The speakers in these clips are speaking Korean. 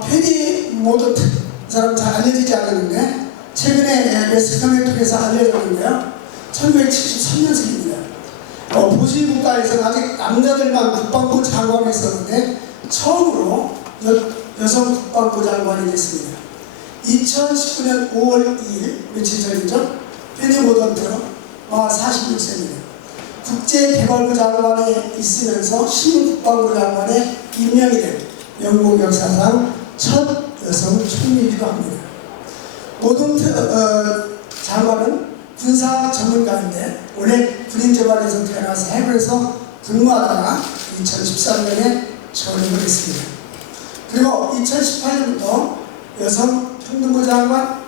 페니 모도트 사람 잘 알려지지 않았는데 최근에 매스컴을 통해서 알려졌는데요. 1973년생입니다. 보수의 국가에서는 아직 남자들만 국방부 장관을 했었는데 처음으로 여성 국방부 장관이 됐습니다. 2019년 5월 2일 며칠 전이죠. 페니 모도트 46세입니다. 국제개발부 장관에 있으면서 신국방부 장관에 임명이 된 영국 역사상 첫 여성 총리이기도 합니다. 모도트 장관은 군사 전문가인데 원래 군인 재벌에서 태어나서 해군에서 근무하다가 2013년에 전역을 했습니다. 그리고 2018년부터 여성 평등부 장관,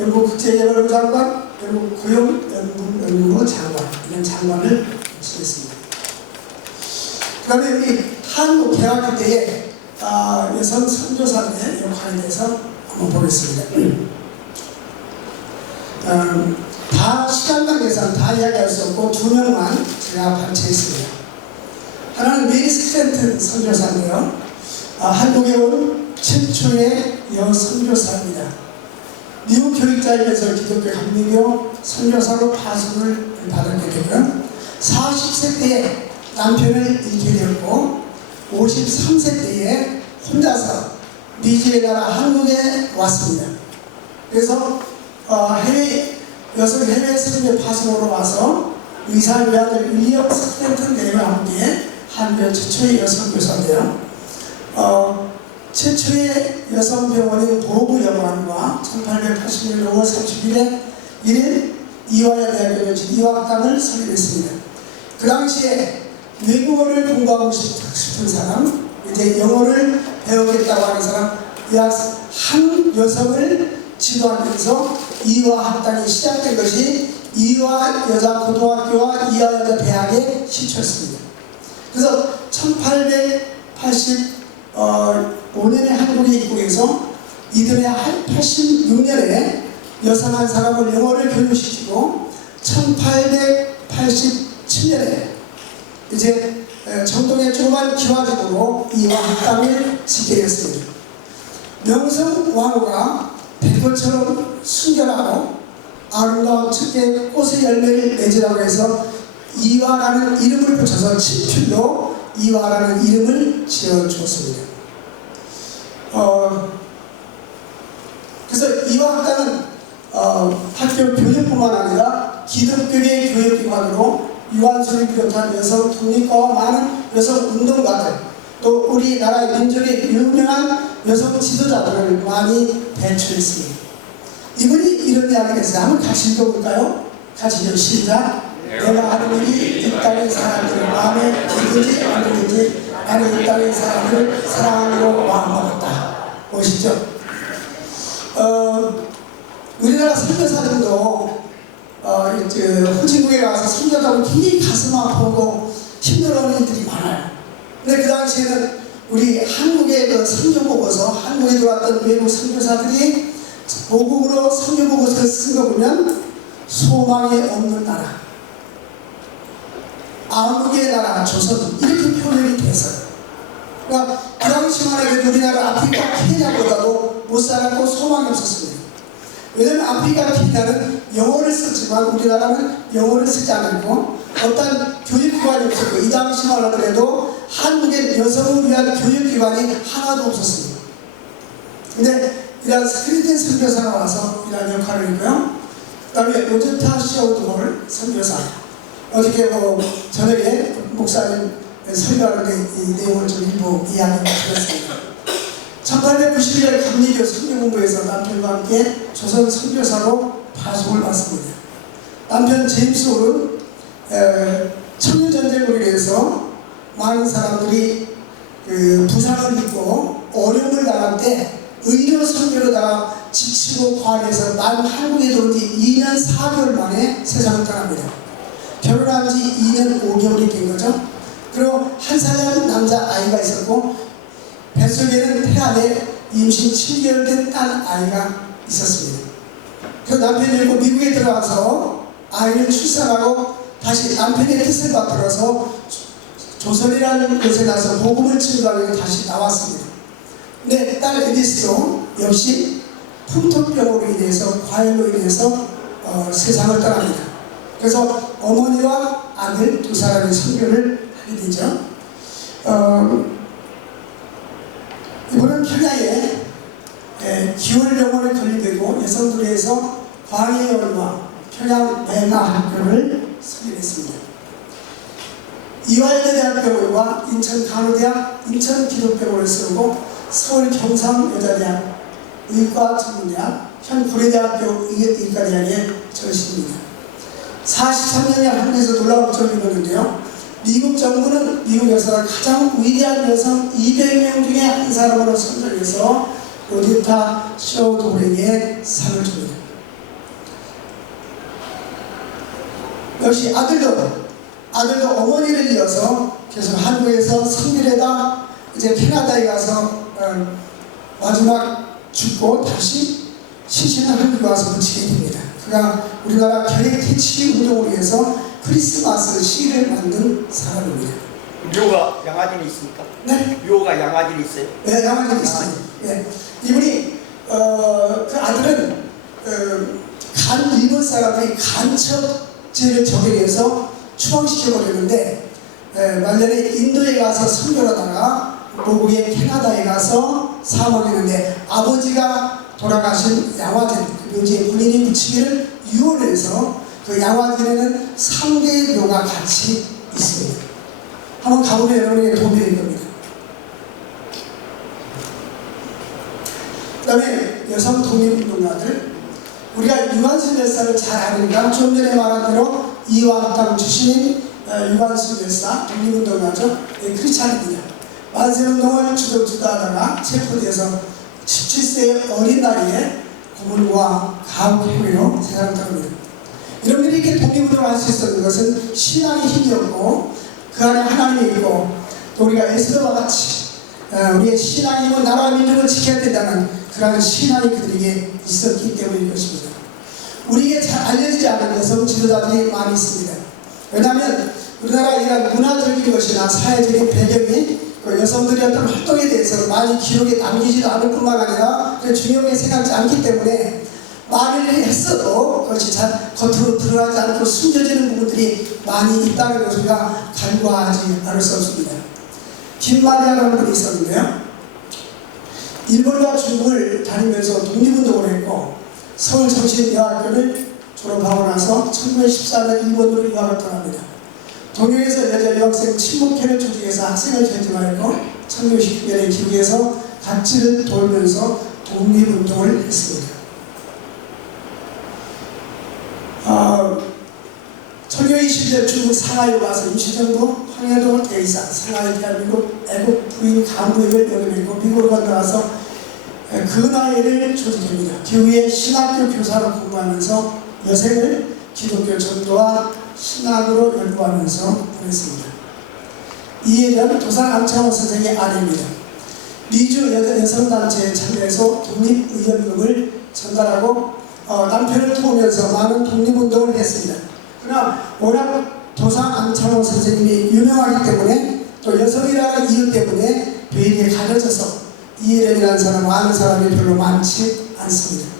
영국 국제개발부 장관, 영국 고용연구부 장관 이런 장관을 지냈습니다. 그 다음에 우리 한국 개화기 때의 여성 선교사들의 역할에 대해서 한번 보겠습니다. 다 시간 관계상 다 이야기할 수 없고 두 명만 제가 발췌했습니다. 하나는 메리 스트랜튼 선교사인데요. 한국에 온 최초의 여선교사입니다. 미국 교육자이면서 기독교 감리교 선교사로 파송을 받았게 되고요. 40세 때에 남편을 잃게 되었고 53세 때에 혼자서 미지의 나라 한국에 왔습니다. 그래서 여성 해외 선교 파송으로 와서 의사 외아들 윌리엄 스트랜튼 대회와 함께 한국 최초의 여성교사인데요. 최초의 여성병원인 보부여관과 1880년 5월 30일에 1일 이화여대학교 이화학당을 설립했습니다. 그 당시에 외국어를 공부하고 싶은 사람, 이제 영어를 배우겠다고 하는 사람, 약 한 여성을 지도하면서 이화학당이 시작된 것이 이화여자고등학교와 이화여자대학의 시초였습니다. 그래서 1885년에 한국에 입국해서 이듬해 86년에 여성 한 사람을 영어를 교육시키고 1887년에 이제 정동의 조그만 기와집으로 이화학당을 짓게 됐습니다. 명성 왕후가 백골처럼 순결하고 아름다운 특유의 꽃의 열매를 맺으라고 해서 이화라는 이름을 붙여서 친필로 이화라는 이름을 지어주었습니다. 그래서 이화학당은 학교 교육뿐만 아니라 기독교계 교육기관으로 유한수를 비롯한 여성 독립가와 많은 여성 운동가들, 또 우리나라의 민족의 유명한 여성 지도자들을 많이 배출했습니다. 이분이 이런 이야기를 했어요. 한번 같이 읽어볼까요? 같이 시작. 내가 하는 일이 이 땅의 사람들을 마음에 들든지 안 들든지 나는 이 땅의 사람들을 사랑으로 마음먹었다. 보시죠. 우리나라 선교사들도 후진국에 가서 선교하다 보면 굉장히 가슴 아프고 힘들어하는 일들이 많아요. 근데 그 당시에는 우리 한국의 그 선교보고서, 한국에 들어왔던 외국 선교사들이 모국으로 선교보고서를 쓴 거 보면 소망이 없는 나라, 암흑의 나라 조선 이렇게 표현이 됐어요. 그러니까 그 당시만 해도 우리나라 아프리카 케냐보다도 못 살았고 소망이 없었습니다. 왜냐하면 아프리카 케냐는 영어를 썼지만 우리나라는 영어를 쓰지 않았고 어떤 교육기관이 없었고 이 당시만 하더라도 한국의 여성을 위한 교육기관이 하나도 없었습니다. 근데 이런 스크린틴 선교사가 와서 이런 역할을 했고요. 그 다음에 로제타 시어우드홀 선교사, 어저께 저녁에 목사님 설교하는데 이 내용을 좀 일부 이야기를 드렸습니다. 1891년 감리교 선교본부에서 남편과 함께 조선 선교사로 파송을 받습니다. 남편 제임스 홀은 청일전쟁으로 인해서 많은 사람들이 부상을 입고 어려움을 당할 때 의료 선교로다가 지치고 과해서 난 한국에 들어온 지 2년 4개월 만에 세상을 떠납니다. 결혼한 지 2년 5개월이 된 거죠. 그리고 한 살 남자 아이가 있었고 뱃속에는 태아에 임신 7개월 된 딸 아이가 있었습니다. 그 남편이 미국에 들어가서 아이를 출산하고 다시 남편의 뜻을 받들어서 조선이라는 곳에 나서 복음을 증거하려고 다시 나왔습니다. 내 딸 에디스도 역시 풍토병으로 인해서 과열로 인해서 세상을 떠납니다. 그래서 어머니와 아들 두 사람의 선교를 하게 되죠. 이분은 평양에 기울병원에 걸리고 여성들에서 광해연화 평양 매나학교를 설립했습니다. 이화여자대학교와 인천간호대학, 인천기독병원을 세우고 서울 경상여자대학, 의과전문대학, 현고려대학교 의과대학에 전신입니다. 43년에 한국에서 놀라운 적이 일어났는데요. 미국 정부는 미국 역사상 가장 위대한 여성 200명 중에 한 사람으로 선정해서 로디타 쇼도에게 상을 줍니다. 역시 아들도 어머니를 이어서 계속 한국에서 성vir에다 이제 캐나다에 가서 마지막 죽고 다시 시신을 한국에 와서 붙이게 됩니다. 그가 우리나라 결핵 퇴치 운동을 위해서 크리스마스 시를 만든 사람입니다. 묘가 양아진이 있습니까? 네? 묘가 양아진이 있어요? 네, 양아진이 있어요. 네. 이분이 그 아들은 일본 사람이 간첩죄를 적용해서 추방시켜버렸는데 말년에 인도에 가서 선교하다가 모국의 캐나다에 가서 사망했는데 아버지가 돌아가신 양화진 그 묘지에 본인이 붙이기를 유언해서 그 양화진에는 3개의 묘가 같이 있습니다. 한번 가보면 여러분에게 도움이 될 겁니다. 그 다음에 여성 독립운동가들, 우리가 유관순 열사를 잘 아니까 좀 전에 말한 대로 이화학당 출신인 유관순 열사 독립운동가죠. 크리스찬입니다. 만세운동을 주도하다가 체포돼서 17세 어린 나이에 고문과 가혹 행위로 세상을 떠납니다. 여러분들이 이렇게 독립운동을 할 수 있었던 것은 신앙의 힘이었고 그 안에 하나님이 있고 또 우리가 에스더와 같이 우리의 신앙이 고 나라와 민족을 지켜야 된다는 그러한 신앙이 그들에게 있었기 때문일 것입니다. 우리에게 잘 알려지지 않은 여성 지도자들이 많이 있습니다. 왜냐하면 우리나라 이런 문화적인 것이나 사회적인 배경이 그 여성들의 어떤 활동에 대해서 많이 기록에 남기지도 않을 뿐만 아니라 중요하게 생각하지 않기 때문에 말을 했어도 그것이 잘 겉으로 드러나지 않고 숨겨지는 부분들이 많이 있다는 것을 우리가 간과하지 않을 수 없습니다. 김마리아라는 분이 있었는데요. 일본과 중국을 다니면서 독립운동을 했고 서울정신대학교를 졸업하고 나서 1914년 일본으로 유학을 떠납니다. 동경에서 여자 유학생 친목회를 조직해서 학생을 견집하였고 1919년에 기국에서 각지를 돌면서 독립운동을 했습니다. 1920년 중국 상하이로 가서 임시정부 황해도 대이사 상하이 대한민국 애국 부인 간부회를 여름이고 미국으로 건너가서 근화회를 조직합니다. 그 후에 신학교 교사로 공부하면서 여생을 기독교 전도와 신학으로 연구하면서 보냈습니다. 이해련 도산 안창호 선생의 아내입니다. 미주 여성단체에 참여해서 독립의원금을 전달하고 남편을 도우면서 많은 독립운동을 했습니다. 그러나 워낙 도산 안창호 선생님이 유명하기 때문에 또 여성이라는 이유 때문에 베일에 가려져서 이해련이라는 사람 아는 사람이 별로 많지 않습니다.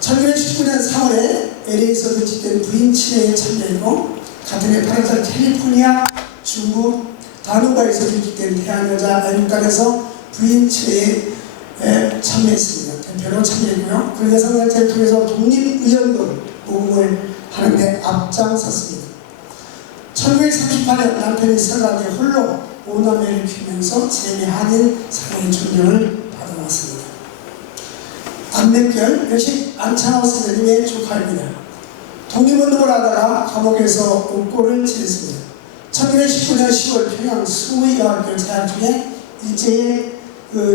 1919년 3월에 LA에서 조직된 부인 친회에 참여했고 같은 해 8월 캘리포니아 중부 다누바에서 조직된 대한여자 애국단에서 부인 친회에 참여했습니다. 대표로 참여했고요. 그 여성단체를 통해서 독립의원금 모금을 하는데 앞장섰습니다. 1938년 남편이 설날에 홀로 오남매를 키우면서 세계 한인 사회의 존경을 받아왔습니다. 안맥결 역시 안창호 선생님의 조카입니다. 독립운동을 하다가 감옥에서 옥고를 지냈습니다. 1919년 10월 평양 수의여학교 재학 중에 일제의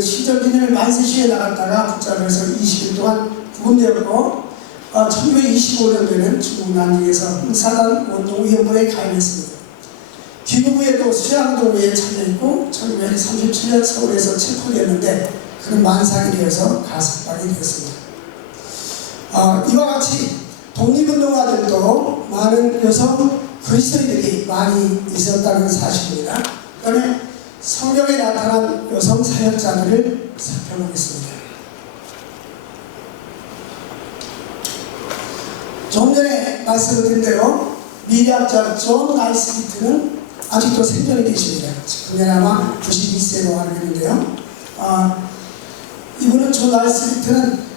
시정기념일 만세시에 나갔다가 붙잡혀서 20일 동안 구금되었고 1925년도에는 중국 난징에서 흥사단 운동위원회에 가입했습니다. 귀국 후에도 수양동회에 참여했고 1937년 서울에서 체포되었는데 그는 만상이 되어서 가석방이 되었습니다. 이와 같이 독립운동가들도 많은 여성 그리스도인들이 많이 있었다는 사실입니다. 그 다음에 성경에 나타난 여성 사역자들을 살펴보겠습니다. 좀 전에 말씀드린 대로 미래학자 존 나이스미트는 아직도 생존해 계십니다. 지금 아마 92세로 알고 있는데요. 이분은 존 나이스미트는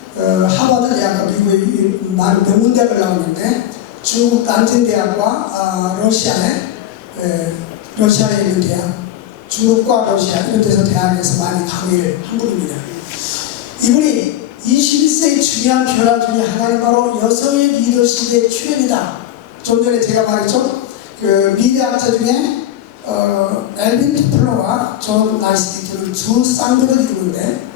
하버드 대학과 미국의 많은 명문대학을 나왔는데 중국 난징대학과 러시아에 있는 대학, 중국과 러시아 이런 데서 대학에서 많이 강의를 한 분입니다. 이분이 21세기 중요한 변화 중에 하나는 바로 여성의 리더십의 출현이다. 좀 전에 제가 말했죠. 그 미래학자 중에 엘빈 토플러와 존 나이스미트는 두 쌍벽을 이루는데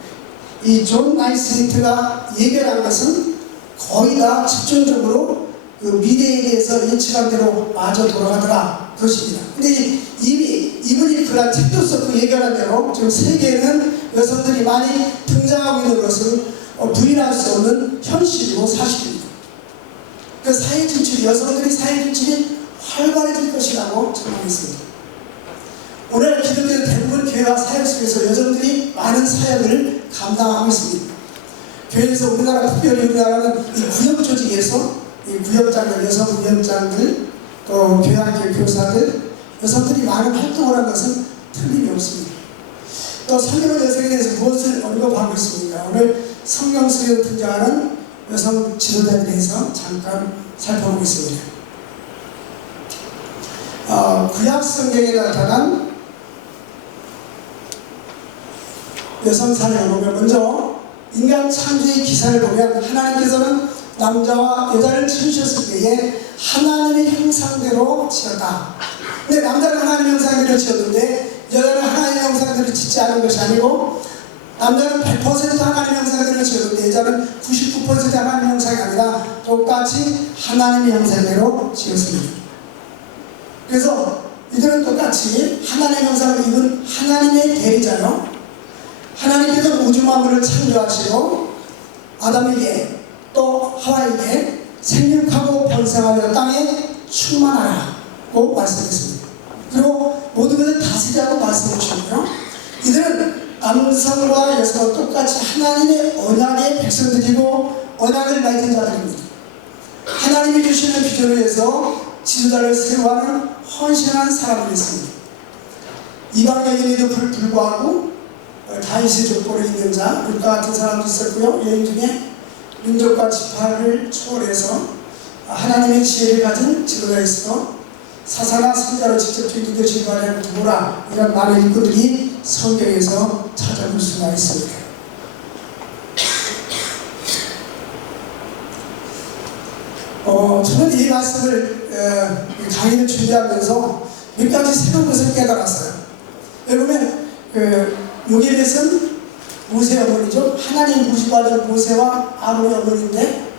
이 존 나이스미트가 예견한 것은 거의 다 집중적으로 그 미래에 대해서 예측한 대로 마저 돌아가더라 그것입니다. 근데 이미 이분이 그런 책도 썼고 예견한 대로 지금 세계에는 여성들이 많이 등장하고 있는 것은 부인할 수 없는 현실이고 사실입니다. 그 사회 진출이 여성들이 사회 진출이 활발해질 것이라고 전망했습니다. 오늘 기독교 대부분 교회와 사역 속에서 여성들이 많은 사역을 감당하고 있습니다. 교회에서 특별히 우리나라는 이 구역 조직에서 이 구역장들, 여성 구역장들, 또 교회학교 교사들, 여성들이 많은 활동을 한 것은 틀림이 없습니다. 또 성경은 여성에 대해서 무엇을 언급하고 있습니까? 오늘 성경 속에 등장하는 여성 지도자에 대해서 잠깐 살펴보겠습니다. 구약 성경에 나타난 여성 사례를 보면 먼저 인간 창조의 기사를 보면 하나님께서는 남자와 여자를 지으셨을 때에 하나님의 형상대로 지었다. 근데 남자는 하나님의 형상대로 지었는데 여자는 하나님의 형상대로 짓지 않은 것이 아니고 남자는 100% 하나님의 형상대로 지었는데 여자는 99% 하나님의 형상이 아니라 똑같이 하나님의 형상대로 지었습니다. 그래서 이들은 똑같이 하나님의 형상을 입은 하나님의 대리자요. 하나님께서 우주 만물을 창조하시고 아담에게 또 하와에게 생육하고 번성하여 땅에 충만하라고 말씀했습니다. 그리고 모든 것을 다스리라고 말씀해 주셨고요. 이들은 남성과 여성과 똑같이 하나님의 언약의 백성들이고 언약을 맺은 자들입니다. 하나님이 주시는 비전을 위해서 지도자를 세워하는 헌신한 사람들이었습니다. 이방 여인에도 불구하고 다윗의 족보를 있는 자, 룻과 같은 사람도 있었고요. 여인 중에 민족과 지파를 초월해서 하나님의 지혜를 가진 지도자가 있어 사사나 선자로 직접 기도 제거하려는 도라 이런 많은 인물들이 성경에서 찾아볼 수가 있습니다. 저는 이 말씀을 강의를 준비하면서 몇 가지 새로운 것을 깨달았어요. 여러분 요게벳은 모세의 어머니죠. 하나님 부르심받은 모세와 아론의 어머니인데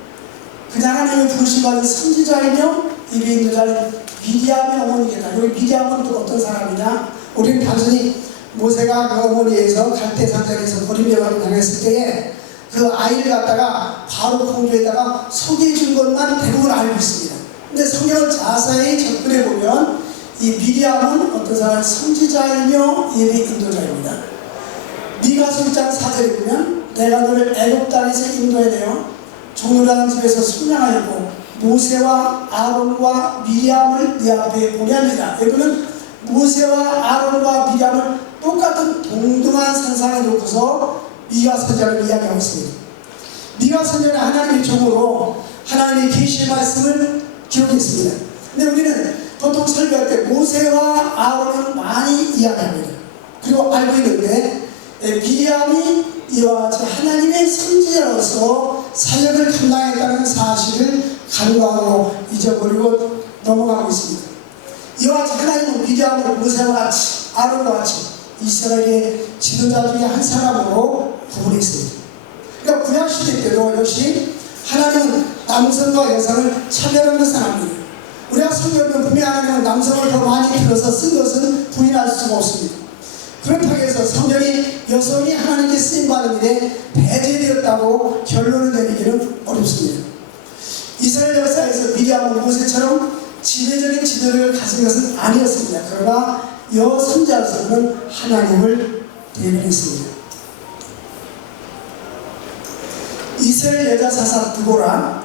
그 하나님의 부르심받은 선지자이며 입에 있는 자는 미디암의 어머니겠다. 여기 미디암은 또 어떤 사람이냐? 우리는 단순히 모세가 그 어머니에서 갈대 산자리에서 버림령을 당했을 때에 그 아이를 갖다가 바로 공주에다가 소개해 준 것만 대부분 알고 있습니다. 근데 성경을 자세히 접근해 보면 이 미디암은 어떤 사람 선지자이며 예배 인도자입니다. 미가서 1장 4절에 보면 내가 너를 애굽 땅에서 인도해내어 종려라는 집에서 순양하였고 모세와 아론과 미리암을 네 앞에 보게 합니다. 여기는 모세와 아론과 미리암을 똑같은 동등한 선상에 놓고서 미가 선지자를 이야기하고 있습니다. 미가 선지자는 하나님의 종으로 하나님의 계시의 말씀을 기록했습니다. 근데 우리는 보통 설교할 때 모세와 아론은 많이 이야기합니다. 그리고 알고 있는데 미리암이 이와 같이 하나님의 선지자로서 사역을 감당했다는 사실을 간과하고 잊어버리고 넘어가고 있습니다. 이와 같이 하나님은 미리암을 모세와 같이 아론과 같이 이스라엘의 지도자 중에 한 사람으로 구분했습니다. 그러니까 구약시대 때도 역시 하나님은 남성과 여성을 차별한 것은 아닙니다. 우리가 성경을 분명히 하나님은 남성을 더 많이 들어서 쓴 것은 부인할 수가 없습니다. 그렇다고 해서 성경이 여성이 하나님께 쓰임받은 일에 배제되었다고 결론을 내리기는 어렵습니다. 이스라엘 역사에서 미리암은 모세처럼 지배적인 지도력을 가진 것은 아니었습니다. 그러나 여선자로서는 하나님을 대변했습니다. 이스라엘 여자 사사 드보라,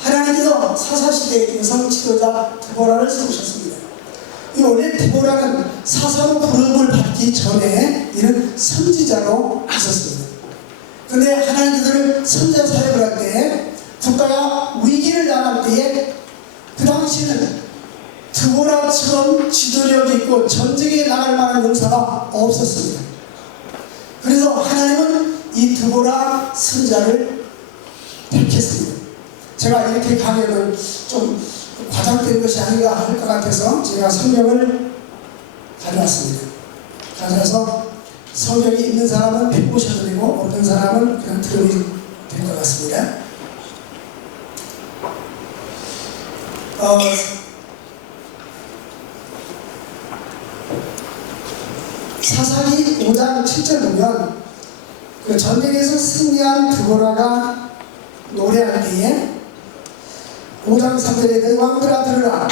하나님께서 사사시대의 여성 지도자 드보라를 세우셨습니다. 원래 드보라는 사사로 부름을 받기 전에 이런 선지자로 있었습니다. 그런데 하나님께서는 선자 사역을 할 때 국가가 위기를 당할 때에 그 당시에는 드보라처럼 지도력이 있고 전쟁에 나갈 만한 용사가 없었습니다. 그래서 하나님은 이 드보라 선자를 택했습니다. 제가 이렇게 강의를 좀 과장된 것이 아닌가 할 것 같아서 제가 성경을 가져왔습니다. 가져와서 성경이 있는 사람은 펴보셔도 되고 없는 사람은 그냥 들으면 될 것 같습니다. 사사기 5장 7절 보면 그 전쟁에서 승리한 드보라가 노래할 때에 5장 3절에 내 왕들아 들으라,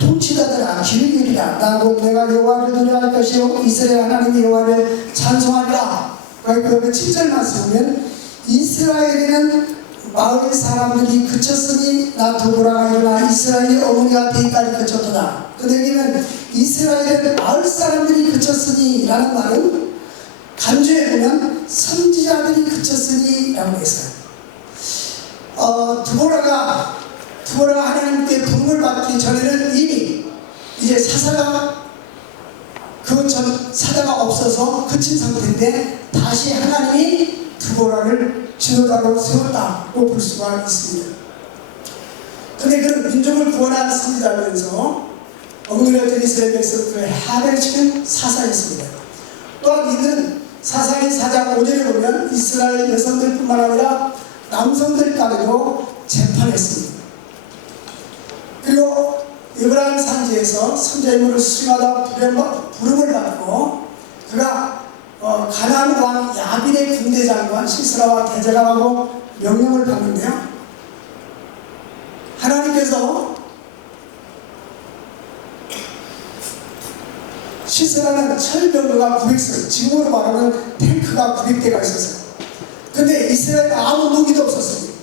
통치자들아 귀를 기울이라, 나곧 내가 여호와를 노래할 것이요 이스라엘 하나님 여호와를 찬송하리라. 그 7절 말씀 보면 이스라엘에는 마을 사람들이 그쳤으니 나 드보라가 일어나 이스라엘의 어머니가 되기까지 그쳤도다. 근데 여기는 이스라엘은 마을 사람들이 그쳤으니 라는 말은 간주에 보면 선지자들이 그쳤으니 라고 했어요. 드보라가 하나님께 부름을 받기 전에는 이미 이제 사사가 사자가 없어서 그친 상태인데 다시 하나님이 드보라를 지도자로 세웠다고 볼 수가 있습니다. 근데 그 민족을 구원한 선지자면서 억눌렸던 이스라엘 백성을 해를 치는 사사였습니다. 또한 이는 사사기 4장 5절에 보면 이스라엘 여성들뿐만 아니라 남성들까지도 재판했습니다. 그리고 에브라임 산지에서 선자 임무를 수행하다 부름을 받고 그가 가나안 왕 야빈의 군대장관 시스라와 대제감하고 명령을 받는데요. 하나님께서 시스라는 철병거가 900艘, 지금으로 말하면 탱크가 900대가 있었어요. 근데 이스라엘은 아무 무기도 없었습니다.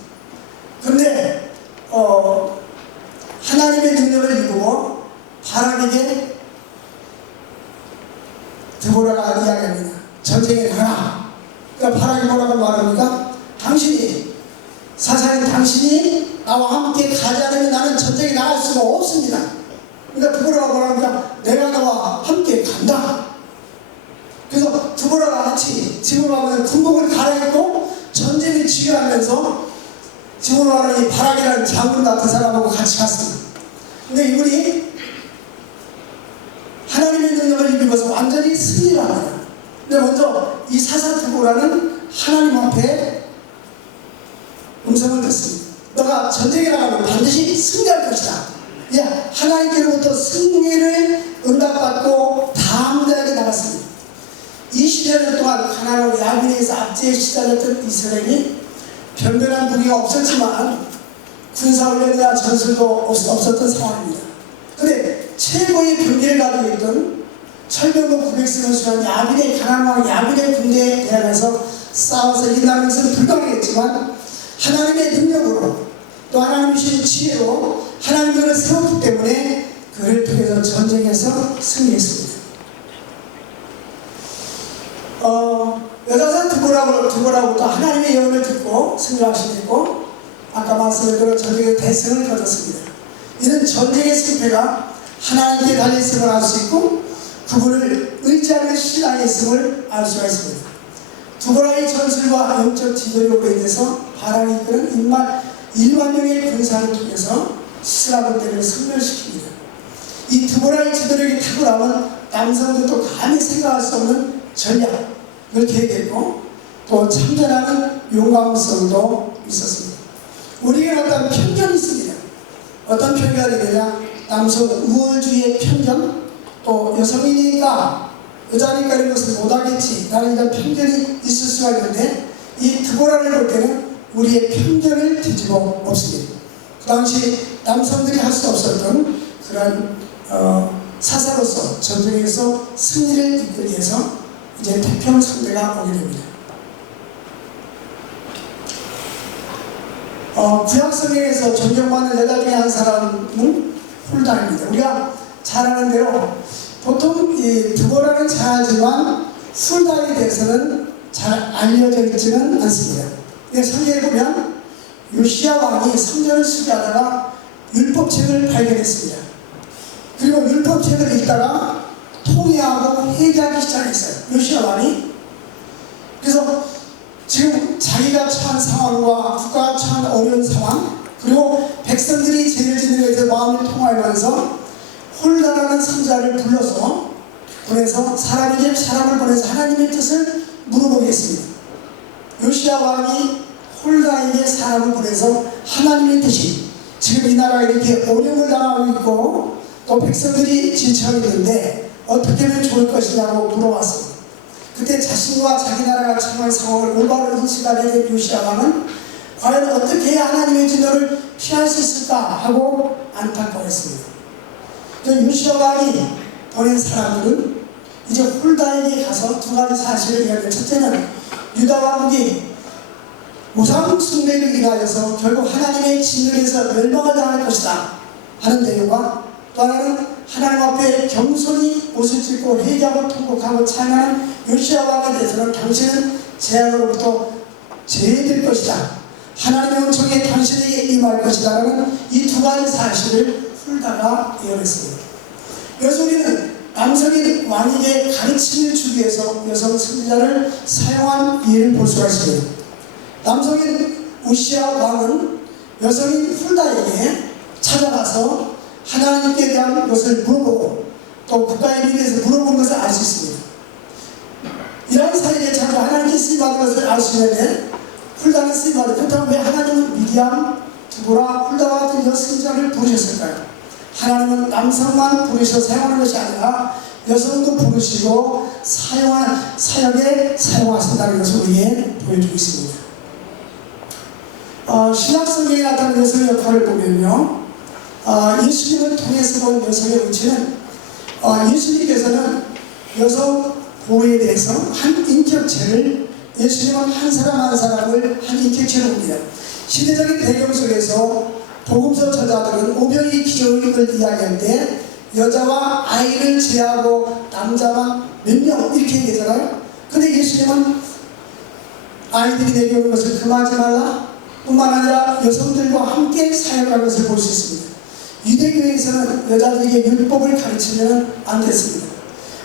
그런데 하나님의 능력을 이루고 바락에게 드보라가 이야기합니다. 전쟁에 가라. 그러니까 바락이 뭐라고 말합니까? 사사인 당신이 나와 함께 가지 않으면 나는 전쟁에 나갈 수가 없습니다. 그러니까 드보라가 뭐랍니까? 내가 나와 함께 간다. 그래서 드보라가 같이 집으로 가면 군복을 갈아입고 전쟁을 지휘하면서 집으로 가는 이 바락이라는 장군과 그 사람하고 같이 갔습니다. 근데 이분이 하나님의 능력을 입어서 완전히 승리를 합니다. 근데 먼저 이 사사 드보라는 하나님 앞에 음성을 듣습니다. 너가 전쟁에 나가면 반드시 승리할 것이다. 야, 하나님께로부터 승리를 응답받고 담대하게 나갔습니다. 20년 동안 가나안 야빈에서 압제에 시달렸던 이스라엘이 변변한 무기가 없었지만 군사훈련이나 전술도 없었던 상황입니다. 그런데 최고의 병기를 가지고 있던 철병거 900승을 수한 가나안 왕 야빈의 군대에 대항해서 싸워서 이기는 것은 불가능했지만 하나님의 능력으로 또 하나님의 지혜로 하나님을 세웠기 때문에 그를 통해서 전쟁에서 승리했습니다. 여자사 드보라부터 하나님의 예언을 듣고 승리하시고 아까 말씀드린 전쟁의 대승을 거뒀습니다. 이는 전쟁의 승패가 하나님께 달려있음을 알 수 있고 그분을 의지하는 신앙의 있음을 알 수가 있습니다. 드보라의 전술과 영적 지도력으로 인해서 바락이 이끄는 1만 명의 군사를 통해서 시스라 군대를 섬멸시킵니다. 이 드보라의 지도력이 탁월하면 남성들도 감히 생각할 수 없는 전략을 계획했고 또 참전하는 용감성도 있었습니다. 우리에게 어떤 편견이 있습니다. 어떤 편견이 되냐? 남성 우월주의의 편견, 또 여성이니까 여자니까 이런 것을 못하겠지 라는 이런 편견이 있을 수가 있는데 이 드보라를 볼 때는 우리의 편견을 뒤집어 엎습니다. 그 당시 남성들이 할 수 없었던 그런 사사로서 전쟁에서 승리를 이끌기 위해서 이제 태평 상대가 오게 됩니다. 구약성경에서 존경받는 여자 중에 한 사람은 훌다입니다. 우리가 잘 아는 대로 보통 이 드보라는 잘 알지만 훌다에 대해서는 잘 알려져 있지는 않습니다. 성경에 보면 요시야 왕이 성전을 수리하다가 율법책을 발견했습니다. 그리고 율법책을 읽다가 통회하고 회개하기 시작했어요. 요시야 왕이. 그래서 지금 자기가 처한 상황과 국가가 처한 어려운 상황, 그리고 백성들이 죄를 짓는 것에 마음이 통하면서 홀다라는 선자를 불러서 보내서 사람에게 사람을 보내서 하나님의 뜻을 물어보겠습니다. 요시야 왕이 홀다에게 사람을 보내서 하나님의 뜻이 지금 이 나라가 이렇게 어려움을 당하고 있고 또 백성들이 지쳐하고 있는데 어떻게 하면 좋을 것이냐고 물어봤습니다. 그때 자신과 자기 나라가 처한 상황을 올바로 인식하게 된 요시야 왕은 과연 어떻게 해야 하나님의 진노를 피할 수 있을까 하고 안타까워했습니다. 요시야 왕이 보낸 사람들은 이제 홀다에게 가서 두 가지 사실을 이야기해요. 첫째는 유다 왕국이 우상 숭배를 인하여서 결국 하나님의 진노에서 멸망을 당할 것이다 하는 내용과 또 하나는 하나님 앞에 겸손히 옷을 찢고 회개하고 통곡하고 찬양하는 요시야 왕에 대해서는 당신은 재앙으로부터 제외될 것이다, 하나님의 은총이 당신에게 임할 것이다 라는 이 두 가지 사실을 훌다가 예언했습니다. 그래서 우리는 남성인 왕에게 가르침을 주기 위해서 여성 선지자를 사용한 예를 볼 수가 있습니다. 남성인 우시야 왕은 여성인 훌다에게 찾아가서 하나님께 대한 것을 물어보고 또 국가에 대해서 물어본 것을 알 수 있습니다. 이러한 사이에 자꾸 하나님께 쓰임받은 것을 알 수 있는데 훌다는 쓰임받은, 그렇다면 왜 하나님은 미디암, 드보라, 훌다와 같은 여성자를 부르셨을까요? 하나님은 남성만 부르셔 사용하는 것이 아니라 여성도 부르시고 사역에 사용하신다는 것을 우리에게 보여주고 있습니다. 신약 성경에 나타나는 여성의 역할을 보면요, 예수님을 통해서 본 여성의 위치는 예수님께서는 여성 보호에 대해서 한 인격체를, 예수님은 한 사람 한 사람을 한 인격체로 봅니다. 시대적인 배경 속에서 복음서 저자들은 오병이 기적을 이야기하는데 여자와 아이를 제하고 남자만 몇 명 이렇게 얘기하잖아요. 근데 예수님은 아이들이 내게 오는 것을 금하지 말라 뿐만 아니라 여성들과 함께 사역하는 것을 볼 수 있습니다. 유대교에서는 여자들에게 율법을 가르치면 안 됐습니다.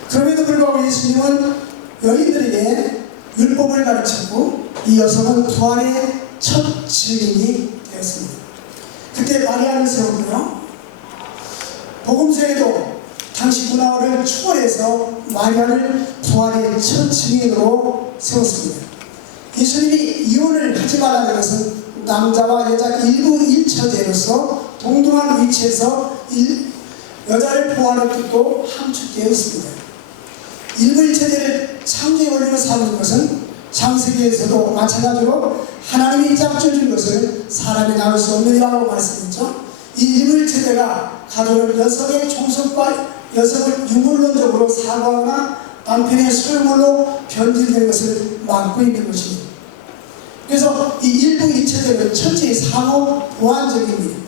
그럼에도 불구하고 예수님은 여인들에게 율법을 가르쳤고 이 여성은 부활의 첫 증인이 되었습니다. 그때 마리아를 세우고요, 복음서에도 당시 문화를 초월해서 마리아를 부활의 첫 증인으로 세웠습니다. 예수님이 이혼을 하지 말라는 것은 남자와 여자 일부 일처제로서 동등한 위치에서 여자를 보호하는 뜻도 함축되어 있습니다. 일부 일처제를 창조의 원리로 삼는 것은 창세기에서도 마찬가지로 하나님이 짝져준 것을 사람이 나눌 수 없느니라고 말씀했죠. 이 일부 일처제가 가져오는 여성의 종속과 여성을 유물론적으로 사고하거나 남편의 소유물로 변질된 것을 막고 있는 것입니다. 그래서 이 일부 일체적은 철저히 상호 보완적입니다.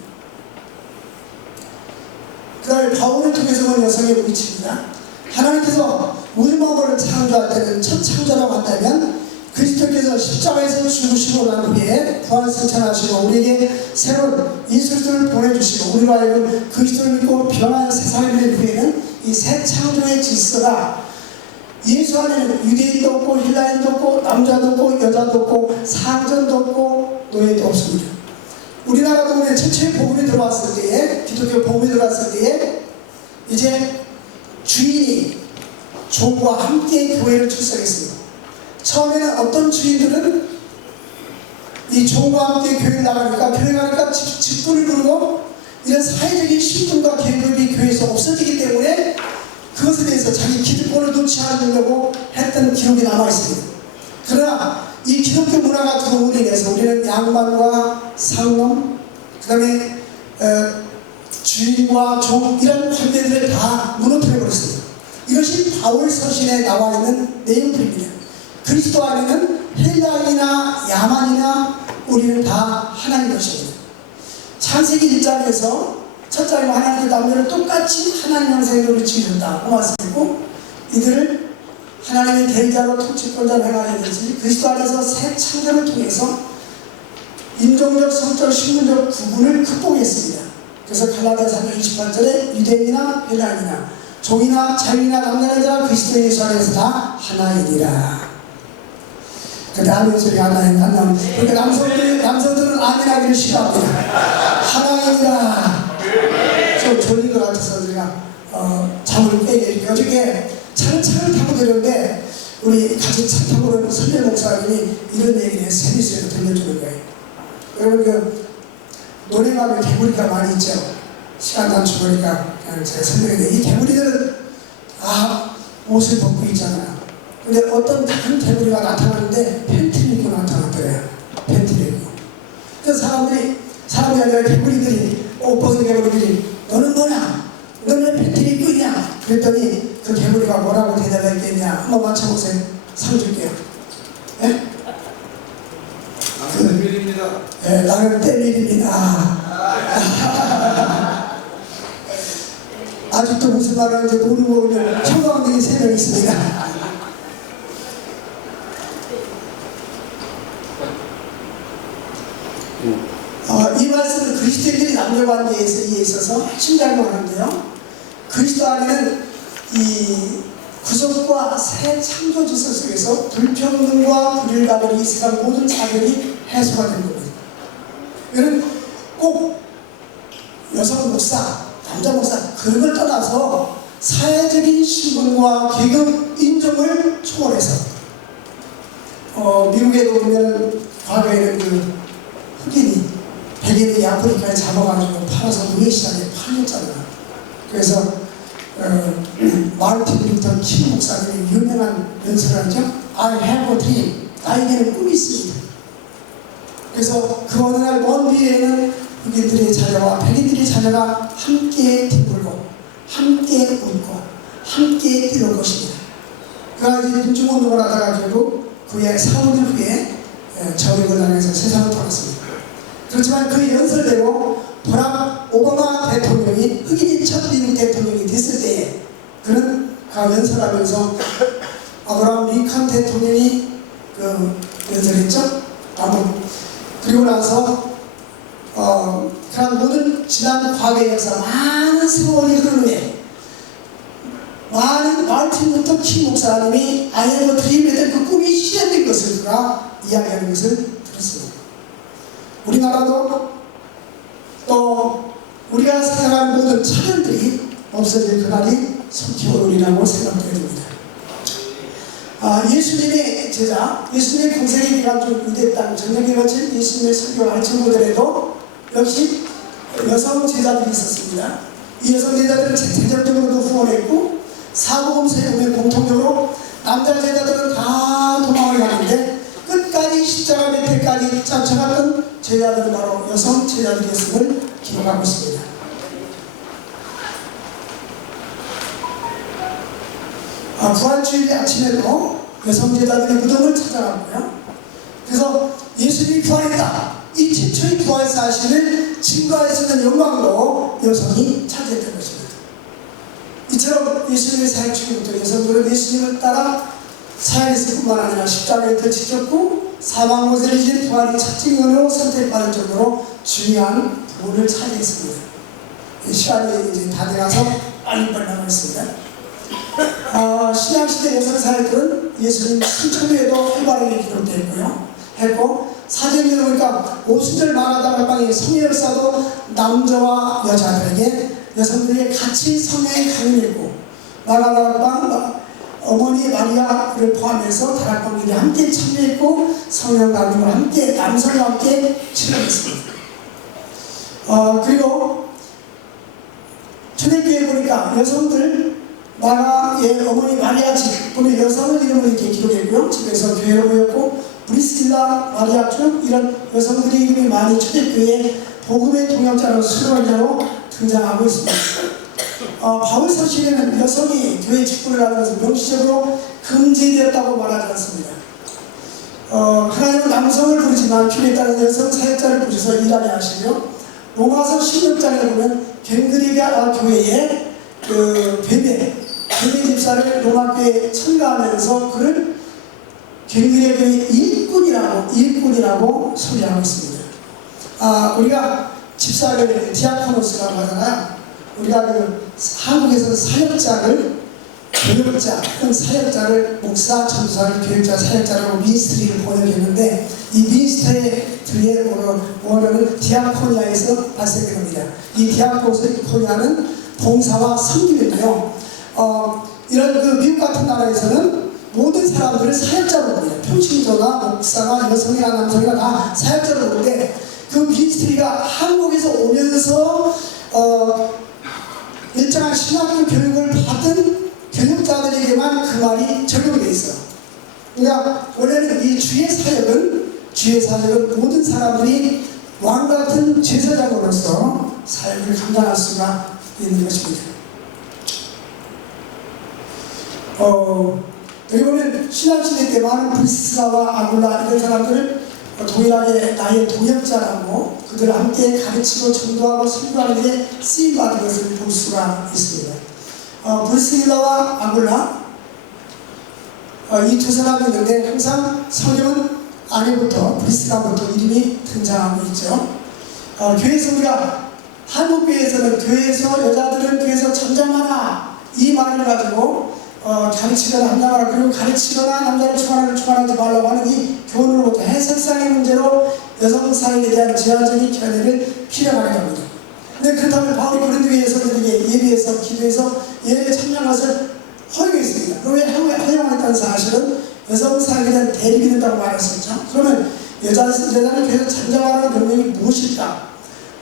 그 다음에 바울을 통해서 본 여성의 위치입니다. 하나님께서 우리 마음을 창조할 때는 첫 창조라고 한다면 그리스도께서 십자가에서 죽으시고 난 후에 부활 승천하시고 우리에게 새로운 예수를 보내주시고 우리가 하여금 그리스도를 믿고 변화의 세상이 된 후에는 이 새 창조의 질서가 예수 안에는 유대인도 없고 헬라인도 없고 남자도 없고 여자도 없고 상전도 없고 노예도 없습니다. 우리나라도 보면 최초의 복음이 들어왔을 때에, 기독교 복음이 들어왔을 때에 이제 주인이 종과 함께 교회를 출석했습니다. 처음에는 어떤 주인들은 이 종과 함께 교회를 나가니까 교회 가니까 직분을 부르고 이런 사회적인 신분과 계급이 교회에서 없어지기 때문에 그것에 대해서 자기 기득권을 놓지 않으려고 했던 기록이 남아있습니다. 그러나 이 기독교 문화가 들어오므로 인해서 우리는 양반과 상놈, 그 다음에 주인과 종 이런 관계들을 다 무너뜨려버렸습니다. 이것이 바울 서신에 나와있는 내용들입니다. 그리스도 안에는 헬라인이나 야만이나 우리는 다 하나님 것입니다. 창세기 1장에서 첫 장에 하나님의 남녀를 똑같이 하나님 형상대로 지으셨다고 말씀했고, 이들을 하나님의 대리자로 통치권자로 행하여야 되지, 그리스도 안에서 새 창조를 통해서 인종적, 성적, 신분적 구분을 극복했습니다. 그래서 갈라디아서 3장 28절에 유대인이나 헬라인이나 종이나 자유이나 남자나 여자나 그리스도 예수 안에서 다 하나이니라. 근데 아멘 소리가 안 나오면, 그러니까 남성들은 아멘 하기를 싫어합니다. 하나이니라. 좀 졸린 것 같아서 제가 잠을 빼게 해줄게요. 어저께 차를 타고 내렸는데 우리 같이 차 타고 오는 선배 목사님이 이런 얘기를 서비스에서 들려주는 거예요. 여러분, 그 노래방에 개구리가 많이 있죠. 시간 단축하니까 그냥 제가 설명했는데, 이 개구리들은 옷을 벗고 있잖아요. 근데 어떤 다른 개구리가 나타나는데 팬티를 입고 나타났더래요. 팬티를 입고. 그래서 사람들이 아니라 개구리들이, 옷 벗은 개구리들이 너는 뭐냐? 너는 왜 팬티를 입고 있냐? 그랬더니 그 개구리가 뭐라고 대답했겠냐? 한번 맞춰보세요. 상 줄게요. 예? 나는 뗄일입니다. 예, 나는 뗄일입니다. 아직도 무슨 말을 하는지 모르고 그냥 청강들이 3명 있습니다. 이 말씀은 그리스도인들이 남녀관계에 있어서 심장을 그리스도 안에는 이 구속과 새 창조 질서 속에서 불평등과 불일가들이 이 세상 모든 차별이 해소가 된 겁니다. 이는 꼭 여성 목사, 남자 목사 그런 걸 떠나서 사회적인 신분과 계급, 인종을 초월해서 미국에도 보면 과거에는 그 흑인이 백인이 아프리카에 잡아가지고 팔아서 노예시장에 팔렸잖아요. 그래서 마르틴 루터 킹 목사님이 유명한 연설을 하죠. I have a dream. 나에게는 꿈이 있습니다. 그래서 그 어느 날 먼 미래에는 흑인들의 자녀와 백인들의 자녀가 함께 뒹굴고 함께 웃고 함께 뛰는 것입니다. 그가 이제 민중운동을 하다가 결국 그의 4~5년 후에 저격을 당해서 세상을 떠났습니다. 그렇지만 그 연설대로 버락 오바마 대통령이 흑인이 첫 미국 대통령이 됐을 때에 그는 연설하면서 아브라함 링컨 대통령이 그 연설했죠. 그리고 나서 그런 모든 지난 과거의 역사 많은 세월이 흐른 후에 많은 마르틴 루터 킹 목사님이 아이에버 드림했던 그 꿈이 실현된 것을 그가 이야기하는 것을 들었습니다. 우리나라도 또 우리가 생각하는 모든 차별들이 없어질 그날이 속히 오리라고 생각되게 됩니다. 예수님의 제자, 예수님의 공생의 기간 중 유대 땅 전역에 거친 예수님의 설교를 친구들에도 역시 여성 제자들이 있었습니다. 이 여성 제자들은 재정적으로도 후원했고 사복음서에 보면 공통적으로 남자 제자들은 다 도망을 가는데 끝까지 십자가 밑에까지 쫓아갔던 제자들은 바로 여성 제자들이었음을 기록하고 있습니다. 부활주일 아침에도 여성 제자들이 무덤을 찾아갔고요. 그래서 예수님이 부활했다, 이 최초의 부활 사실을 증거할 수 있는 영광도 여성이 차지했던 것입니다. 이처럼 예수님의 사역 중부터 여성들은 예수님을 따라 사역했을 뿐만 아니라 십자가에 지켰고 사망고세를 지은 부활이 차징으로 선택받을 정도로 중요한 부분을 차지했습니다. 시간이 이제 다 돼가서 빨리 나가겠습니다. 신약시대 여성 사역들은 예수님 신천후에도 활발하게 기록되어 했고 사전에 보니까 오순절 마가다락방의 성의 역사도 남자와 여자들에게 여성들이 같이 성에 강의했고 마가다락방 어머니 마리아를 포함해서 다락방들이 함께 참여했고 성령 나눔을 함께 남성과 함께 치러했습니다. 그리고 초대교회 보니까 여성들 마가의 어머니 마리아 집 보면 여성을 이름을 이렇게 기록했고요. 집에서 교회로 모였고 브리스킬라, 마리아 쪽 이런 여성들의 이름이 많이 초대교회에 복음의 동역자로 수료자로 등장하고 있습니다. 바울 서신에는 여성이 교회 직분을 하는 것은 명시적으로 금지되었다고 말하지 않습니다. 하나님은 남성을 부르지만 필요에 따른 여성 사역자를 부르셔서 일하게 하시죠. 로마서 16장에 보면 갱그리가 교회에 베베 집사를 로마교회에 첨가하면서 그를 갱그리아 교회 일꾼이라고 소개하고 있습니다. 우리가 집사를 디아코노스라고 하잖아요. 우리가 한국에서는 사역자를 교역자, 사역자를 목사, 전도사를 교역자, 사역자라고 미니스트리를 번역했는데 이 미니스트리의 원어는 디아코니아에서 발생됩니다. 이 디아코니아는 봉사와 섬김인데요. 이런 미국 같은 나라에서는 모든 사람들을 사역자로 봅니다. 평신도나 목사나 여성이나 남성이나 다 사역자로 보는데 그 미니스트리가 한국에서 오면서 일정한 신학교 교육을 받은 교육자들에게만 그 말이 적용되어 있어요. 그러니까 원래는 이 주의 사역은 모든 사람들이 왕과 같은 제사장으로서 사역을 감당할 수가 있는 것입니다. 여기 보면 신학시대 때 많은 브리스가와 아굴라 이런 사람들을 동일하게 나의 동역자라고 그들을 함께 가르치고 전도하고 설교하는 데 쓰임받은 것을 볼 수가 있습니다. 브리스길라와 아굴라 이 두 사람이 있는데 항상 성경은 아내부터 브리스가부터 이름이 등장하고 있죠. 교회에서 우리가 한국교회에서는 여자들은 교회에서 잠잠하라 이 말을 가지고 가르치거나 함양하라 그리고 가르치거나 남자를 추관하지 말라고 하는 이 교훈으로부터 해석상의 문제로 여성 사회에 대한 제한적인 견해를 필요하게 합니다. 근데 그렇다면 바울이 고린도에서 그들에게 예비해서 기도해서 예배에 참여한 것을 허용했습니다. 그럼 왜 허용했다는 사실은 여성 사회에 대한 대립이 된다고 말했었죠. 그러면 여자는 교회에서 잠잠하라는 명령이 무엇일까?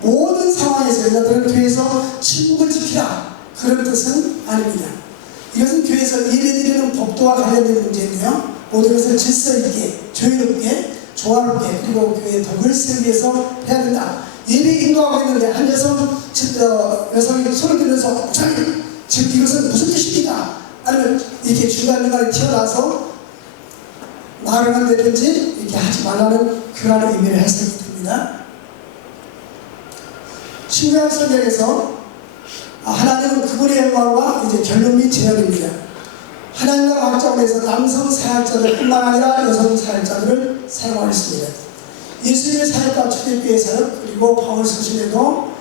모든 상황에서 여자들은 교회에서 침묵을 지키라 그런 뜻은 아닙니다. 이것은 교회에서 예배드리는 법도와 관련된 문제인데요. 모든 것을 질서 있게, 조율롭게, 조화롭게 그리고 교회의 덕을 세우기 위해서 해야 된다. 예배 인도하고 있는데 한 여성이 소리 들으면서 목사님 지금 이것은 무슨 뜻입니까? 아니면 이렇게 중간중간에 튀어나와서 말을 한다든지 이렇게 하지 말라는 그러한 의미를 해석이 됩니다. 신구약 성경에서 하나님은 그분의 영광과 이제 결론 및 제약입니다. 하나님과 각자원에서 남성 사역자들 뿐만 아니라 여성 사역자들을 사용하였습니다. 예수님의 사역과 초대교회 사역 그리고 바울 서신에도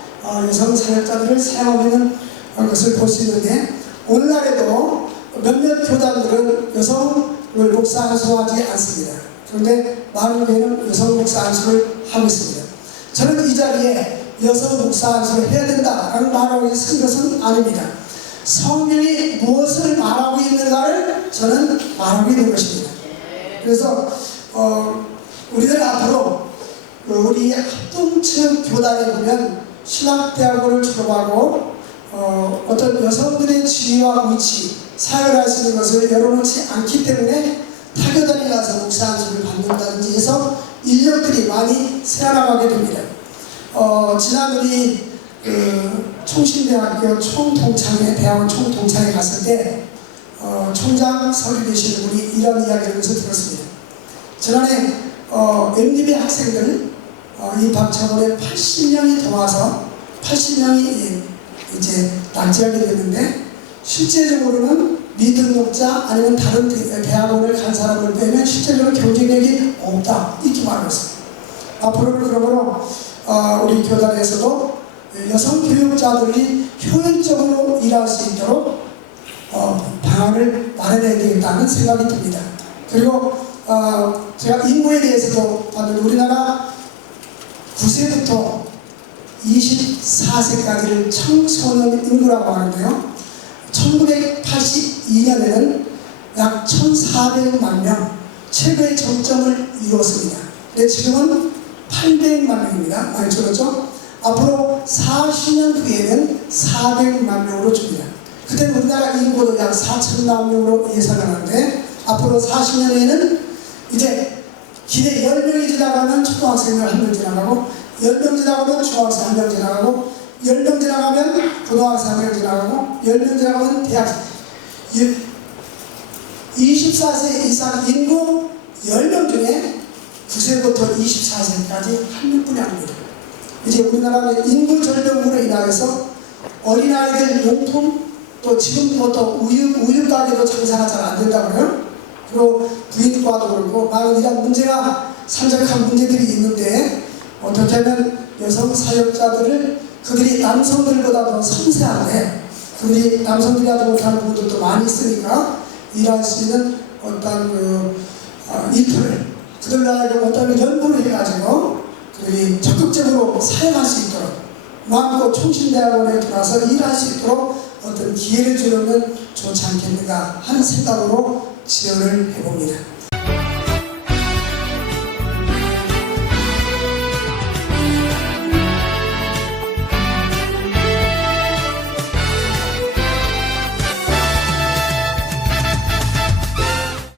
여성 사역자들을 사용하고 있는 것을 볼 수 있는데 오늘날에도 몇몇 교단들은 여성을 목사 안수하지 않습니다. 그런데 많은 교회는 여성 목사 안수를 하고 있습니다. 저는 이 자리에 여성 목사 안수를 해야 된다라는 말하고 쓴 것은 아닙니다. 성경이 무엇을 말하고 있는가를 저는 말하고 있는 것입니다. 그래서 우리들 앞으로 우리 합동측 교단에 보면 신학대학원을 졸업하고 어떤 여성들의 지위와 위치, 사역을 할 수 있는 것을 열어놓지 않기 때문에 타교단에 가서 목사 안수를 받는다든지 해서 인력들이 많이 새어나가게 됩니다. 지난 우리 총신대학교 대학원 총동창회 갔을 때 총장 설교되시는 분이 이런 이야기를 해서 들었습니다. 지난해 MDB 학생들 입학처분에 80명이 더 와서 80명이 이제 낙제하게 됐는데 실제적으로는 미등록자 아니면 다른 대학원을 간 사람을 빼면 실제적으로 경쟁력이 없다 이렇게 말했어요. 앞으로는 그러므로 우리 교단에서도 여성 교육자들이 효율적으로 일할 수 있도록 방안을 마련해야 되겠다는 생각이 듭니다. 그리고 제가 인구에 대해서도 봤는데 우리나라 9세부터 24세까지를 청소년 인구라고 하는데요. 1982년에는 약 1,400만 명 최고의 정점을 이루었습니다. 근데 지금은 800만 명입니다. 많이 줄었죠? 앞으로 40년 후에는 400만 명으로 줍니다. 그때는 우리나라 인구도 약 4천만 명으로 예상하는데 앞으로 40년 후에는 이제 기대 10명이 지나가면 초등학생을 1명 지나가고 10명 지나가면 중학생 1명 지나가고 10명 지나가면 고등학생 1명 지나가고 10명 지나가면 대학생 24세 이상 인구 10명 중에 9세부터 24세까지 한 명뿐이 아닙니다. 이제 우리나라는 인구 절벽으로 인하여서 어린아이들 용품, 또 지금부터 우유 가게도 장사가 잘 안 된다고요. 그리고 부인과도 그렇고 많은 이런 문제가 산적한 문제들이 있는데, 어떻게 하면 여성 사역자들을 그들이 남성들보다 더 섬세한데, 그들이 남성들이 하지 못하는 부분들도 많이 있으니까 일할 수 있는 어떤 일터를 그들로 하여금 어떤 연구를 해가지고 그들이 적극적으로 사용할 수 있도록, 마음껏 총신대학원에 들어와서 일할 수 있도록 어떤 기회를 주려면 좋지 않겠는가 하는 생각으로 지원을 해봅니다.